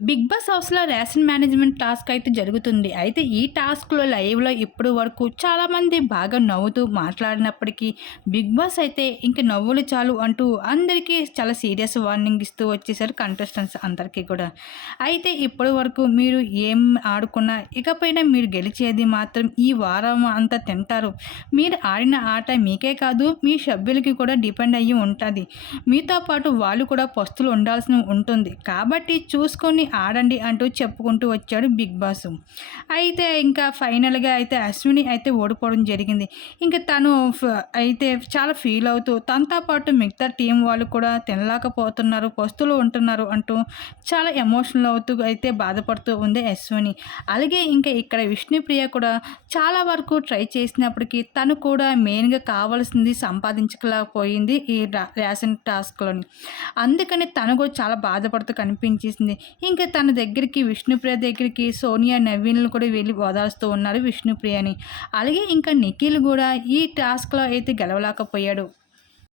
Big boss హౌస్‌లో ration management task అయితే జరుగుతుంది. అయితే ఈ టాస్క్‌లో లైవ్‌లో ఇప్పటి వరకు చాలామంది బాగా నవ్వుతూ మాట్లాడినప్పటికీ, బిగ్ బాస్ అయితే ఇంక నవ్వులు చాలు అంటూ అందరికీ చాలా సీరియస్ వార్నింగ్ ఇస్తూ వచ్చేసారు కంటెస్టెంట్స్ అందరికీ కూడా. అయితే ఇప్పటి వరకు మీరు ఏం ఆడుకున్నా ఇకపైన మీరు గెలిచేది మాత్రం ఈ వారం అంతా తింటారు. మీరు ఆడిన ఆట మీకే కాదు మీ సభ్యులకి కూడా డిపెండ్ అయ్యి ఉంటుంది మీతో పాటు వాళ్ళు కూడా పస్తులు ఉండాల్సి ఉంటుంది. కాబట్టి చూసుకొని ఆడండి అంటూ చెప్పుకుంటూ వచ్చాడు బిగ్ బాస్. అయితే ఇంకా ఫైనల్‌గా అయితే అశ్విని అయితే ఓడిపోవడం జరిగింది. ఇంకా తను అయితే చాలా ఫీల్ అవుతూ తనతో పాటు మిగతా టీం వాళ్ళు కూడా తినలేకపోతున్నారు, పస్తులు ఉంటున్నారు అంటూ చాలా ఎమోషనల్ అవుతూ అయితే బాధపడుతూ ఉంది అశ్విని. అలాగే ఇంకా ఇక్కడ విష్ణుప్రియ కూడా చాలా వరకు ట్రై చేసినప్పటికీ తను కూడా మెయిన్‌గా కావాల్సింది సంపాదించలేకపోయింది ఈ రేషన్ టాస్క్‌లోని. అందుకని తను కూడా చాలా బాధపడుతూ కనిపించేసింది. ఇంకా తన దగ్గరికి విష్ణుప్రియ దగ్గరికి సోనియా, నవీన్‌లు కూడా వెళ్ళి ఓదారుస్తూ ఉన్నారు విష్ణుప్రియని. అలాగే ఇంకా నిఖిల్ కూడా ఈ టాస్క్‌లో అయితే గెలవలేకపోయాడు.